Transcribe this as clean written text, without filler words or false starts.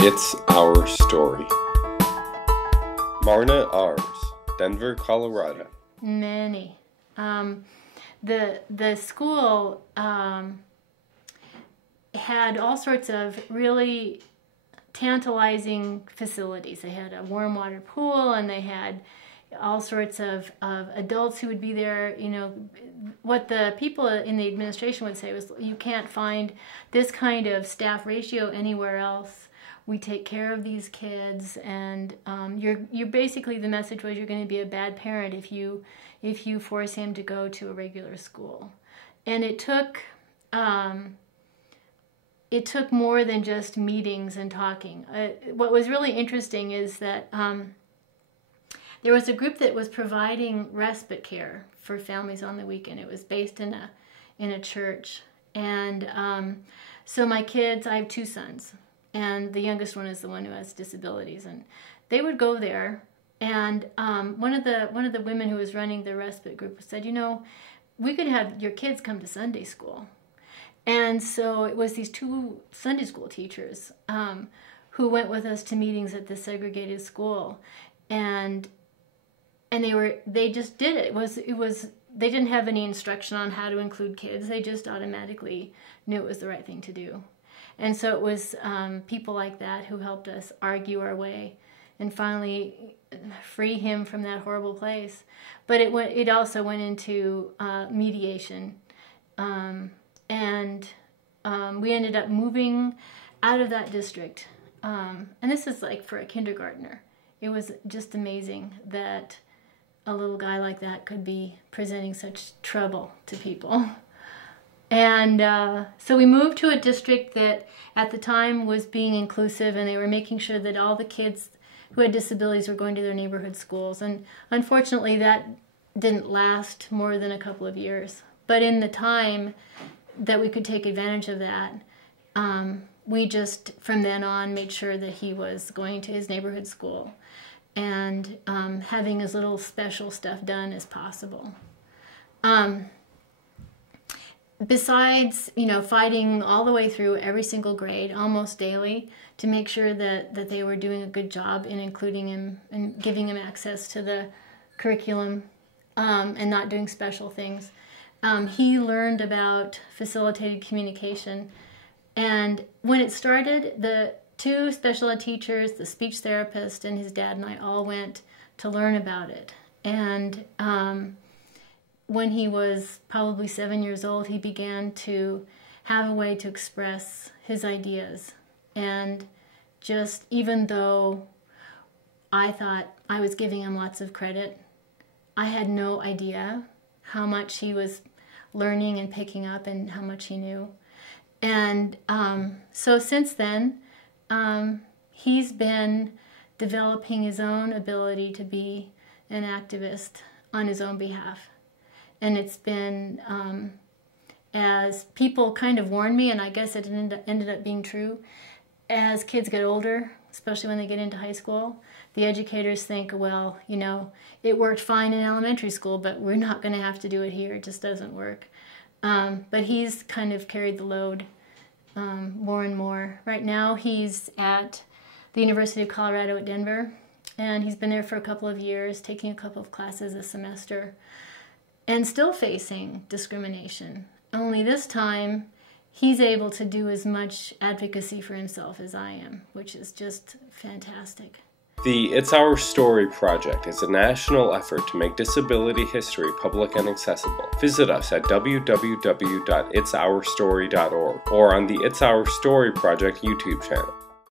It's Our Story. Marna Ares, Denver, Colorado. Many. The school had all sorts of really tantalizing facilities. They had a warm water pool, and they had all sorts of adults who would be there. You know, what the people in the administration would say was, you can't find this kind of staff ratio anywhere else. We take care of these kids, and you're basically, the message was, you're going to be a bad parent if you force him to go to a regular school. And it took more than just meetings and talking. What was really interesting is that there was a group that was providing respite care for families on the weekend. It was based in a church, and so my kids, I have two sons, and the youngest one is the one who has disabilities, and they would go there. And one of the women who was running the respite group said, you know, we could have your kids come to Sunday school. And so it was these two Sunday school teachers who went with us to meetings at the segregated school, and they just did it. It was they didn't have any instruction on how to include kids. They just automatically knew it was the right thing to do. And so it was people like that who helped us argue our way and finally free him from that horrible place. But it also went into mediation, and we ended up moving out of that district. And this is like for a kindergartner. It was just amazing that a little guy like that could be presenting such trouble to people. And so we moved to a district that at the time was being inclusive, and they were making sure that all the kids who had disabilities were going to their neighborhood schools. And unfortunately, that didn't last more than a couple of years. But in the time that we could take advantage of that, we just, from then on, made sure that he was going to his neighborhood school and having as little special stuff done as possible. Besides, you know, fighting all the way through every single grade, almost daily, to make sure that they were doing a good job in including him and giving him access to the curriculum, and not doing special things. He learned about facilitated communication. And when it started, the two special ed teachers, the speech therapist, and his dad and I all went to learn about it. And when he was probably 7 years old, he began to have a way to express his ideas. And just, even though I thought I was giving him lots of credit, I had no idea how much he was learning and picking up and how much he knew. And so since then, he's been developing his own ability to be an activist on his own behalf. And it's been, as people kind of warned me, and I guess it ended up being true, as kids get older, especially when they get into high school, the educators think, well, you know, it worked fine in elementary school, but we're not going to have to do it here. It just doesn't work. But he's kind of carried the load more and more. Right now he's at the University of Colorado at Denver, and he's been there for a couple of years, taking a couple of classes a semester, and still facing discrimination. Only this time, he's able to do as much advocacy for himself as I am, which is just fantastic. The It's Our Story project is a national effort to make disability history public and accessible. Visit us at www.itsourstory.org or on the It's Our Story project YouTube channel.